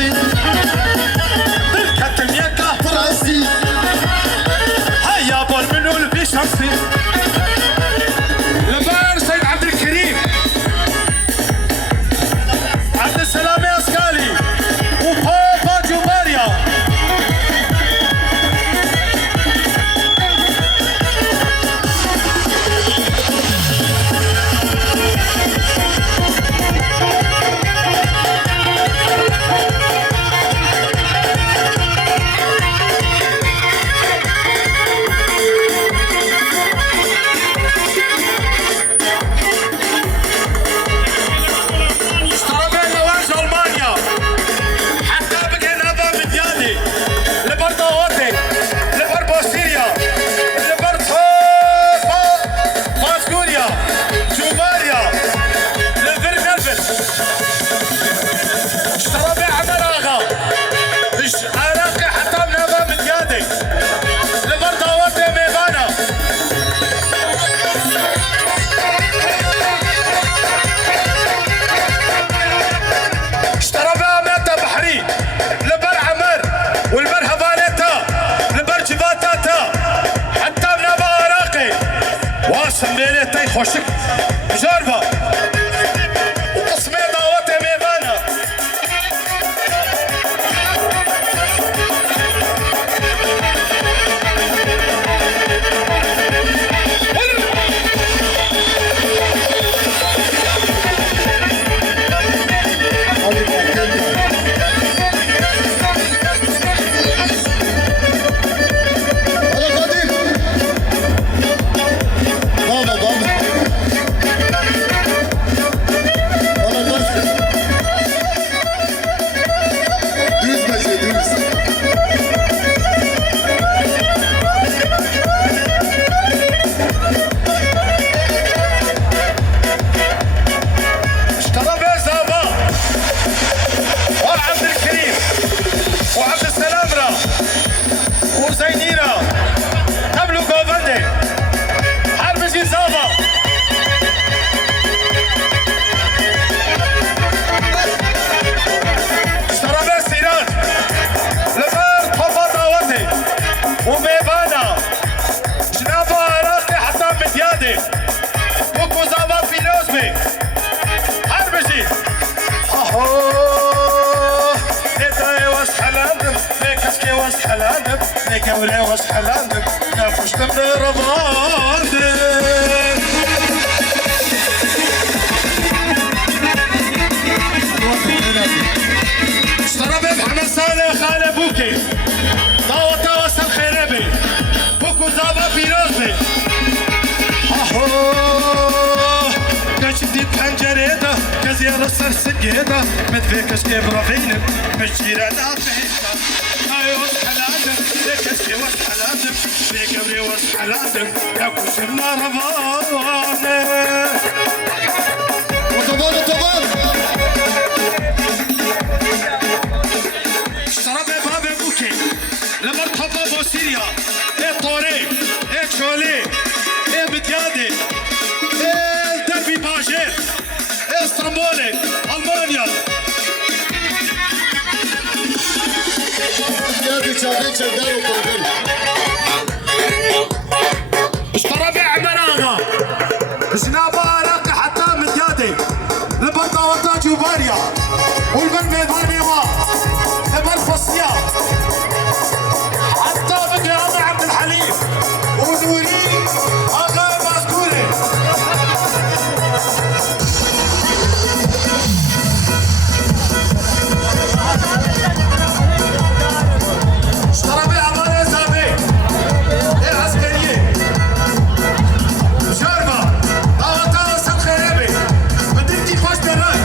راسي تركت الميكة في راسي هيا بول منو اللي في شمسي لبان سيد عبد الكريم عبد السلام يا اسكالي وبابا جوباريا سميلتي خوشك جربة وقسمي دعوتي ميبانا كوري واسحلانك نفش تمر رضاندك اشترى بيت حمد صالح خالي بوكي دعوة وصل خيربي بوكو زابا فيروزي كشديد حنجريده كزيارة سرسقيده مدفيكش كيف رافينك مش جيرانا فيها هاي واسحلانك ليكشي واسحلانك ليكوري واسحلانك ياكو شمنا رضاندك وطبال طبال اشترى بابا بوكي لما تحبه بوسيريا ايه طوري ايه شولي ايه بديادي ايه الدربي باجير ايه اسطنبولي المانيا اشترى بعمرانا جنابه راقي حتى مديادي لبرطة وطاج وباريا والبن ميباني ما لبن فصيا حتى بديادة عبد الحليم ونوري اغا مذكوري اشترى بعمارة زابي ايه عسكرية شاربة دعوة وصل خيربي مدينتي خوش دراي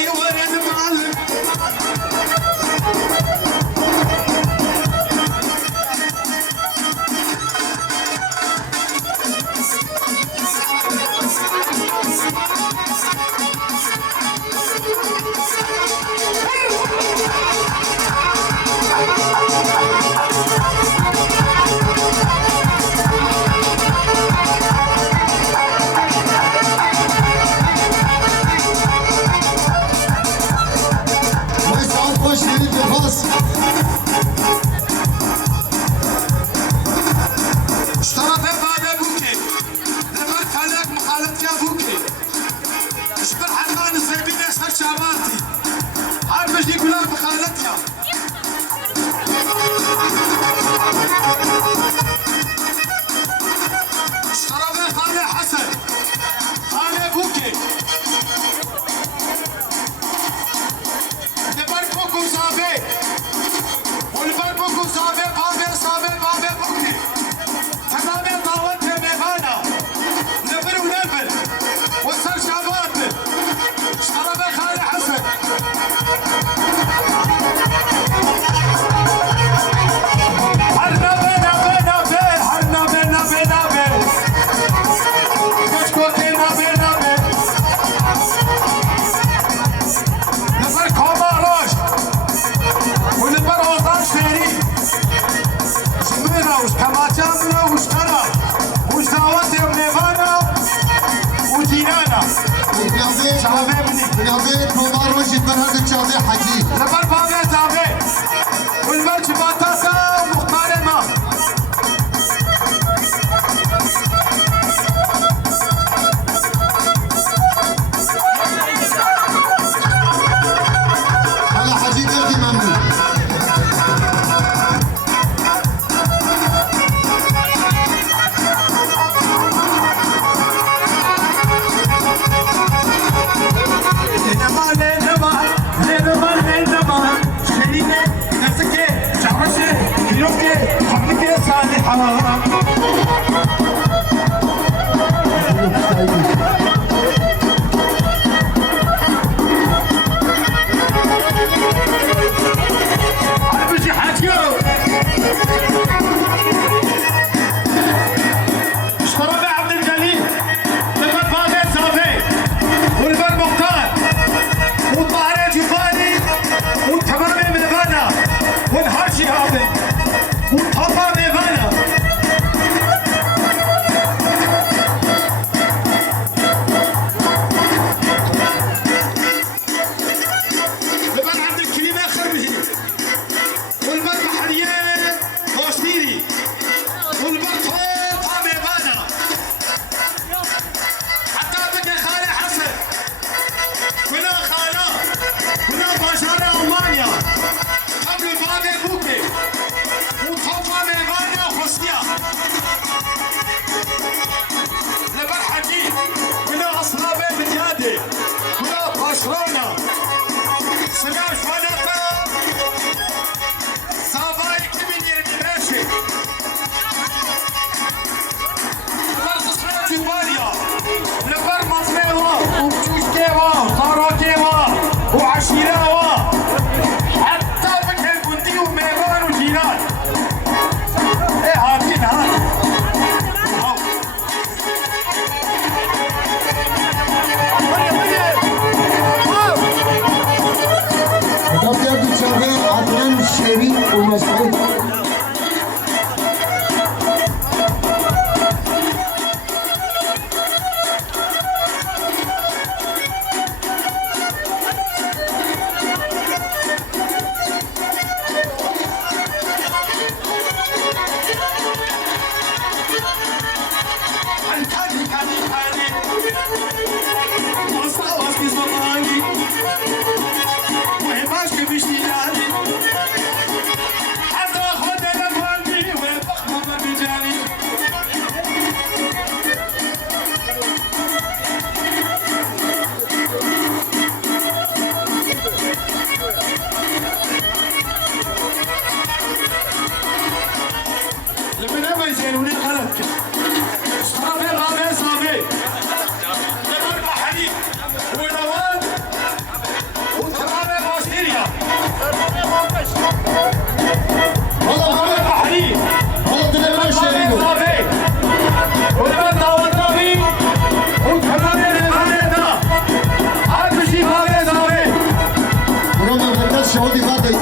حكي ولد معلم حتى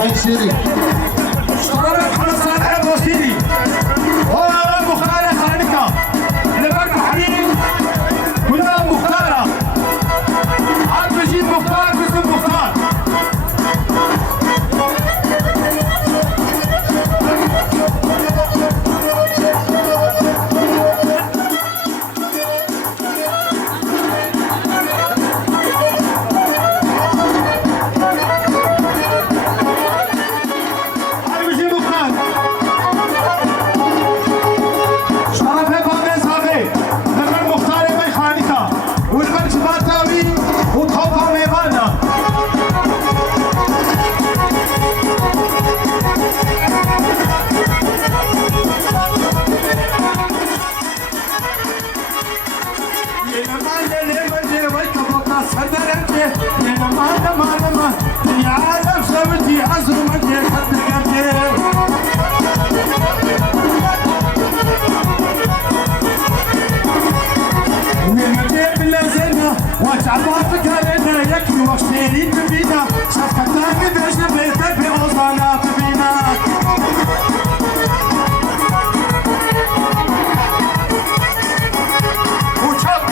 اسماعيل شيري اشترى محمد صالح الوزيري هو مختار خانكا لبرك حليم كلها مختارة عاد بجيب مختار باسم مختار وتعرفك علينا يكفي واشتريت بينا شفتك باش نبيتك بوصلات بينا وشوف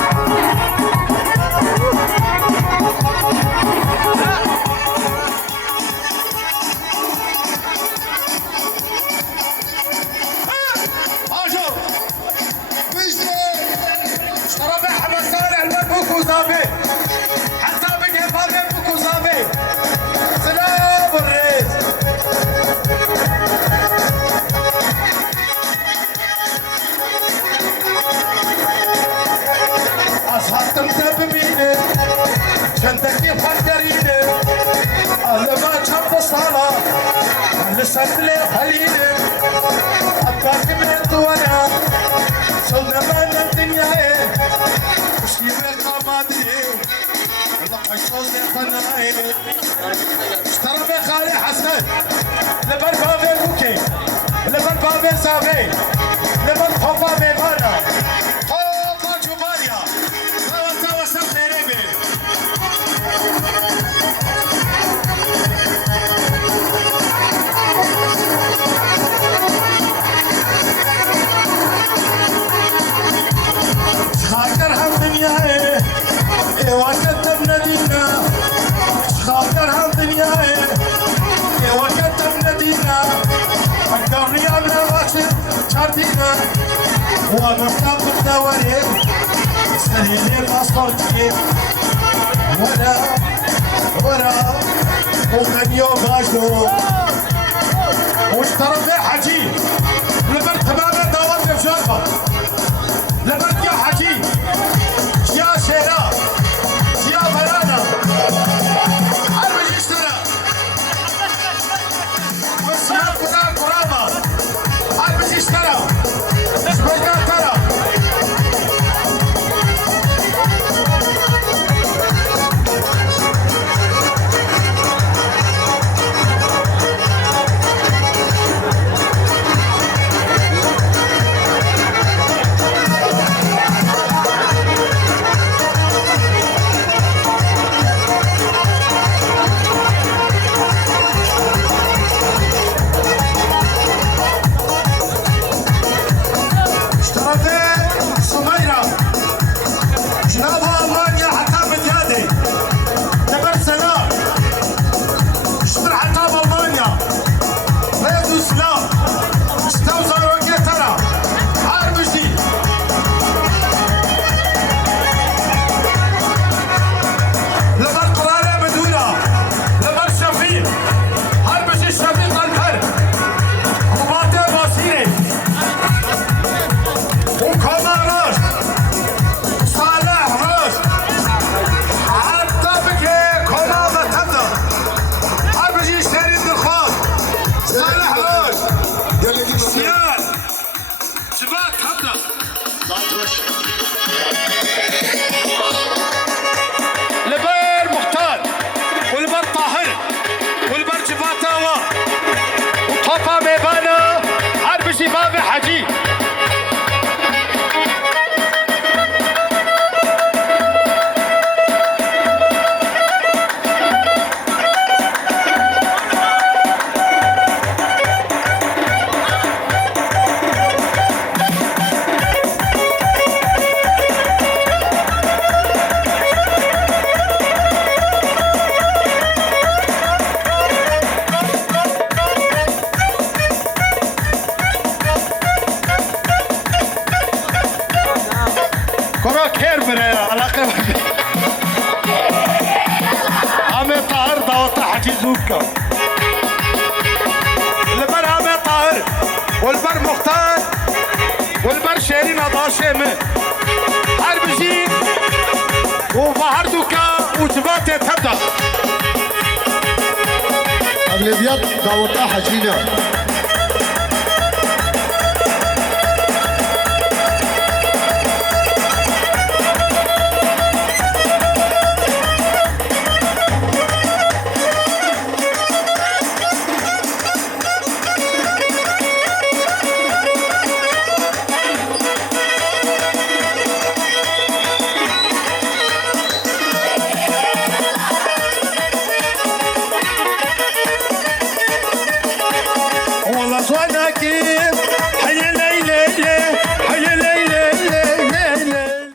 اجر اشترى محمد صالح المنبوك وزابي حتى بقي فاضي بوك وزابي سلام الريس اصحاب تمتبميني شنتك يفكريني انا ما جنب الصلاة لسه لي خليني ابقاك من الدنيا صلنا من الدنيا مش يبقى ما ادري والله حيصوص يا فناي اشترى بخالي حسن لبن بابي بوكي لبن بابي سافي لبن خوفا بيبانا خوفا جوباليا سوا سوا سفيريبي خاطر هم دنيا وكتب ندينا خاطر هم دنيا وكتب ندينا الدوري على راسي شاردينا ونفتح الدوري سليل الاصفر تجيب ورا وغنيو غاشو واشترى في حجي لبرت تماما دورت في شرفه لبرت يا حجي يا شيرا يا بلانا عربي اشترى وسيا كذا كرامة عربي اشترى سبيكا ترى حاجي زوكا البر عمي طاهر والبر مختار والبر شيرين ضاشمه حرب جيت وبحر دوكا وجباتي تبدا قبل اليد دعوتها حجينا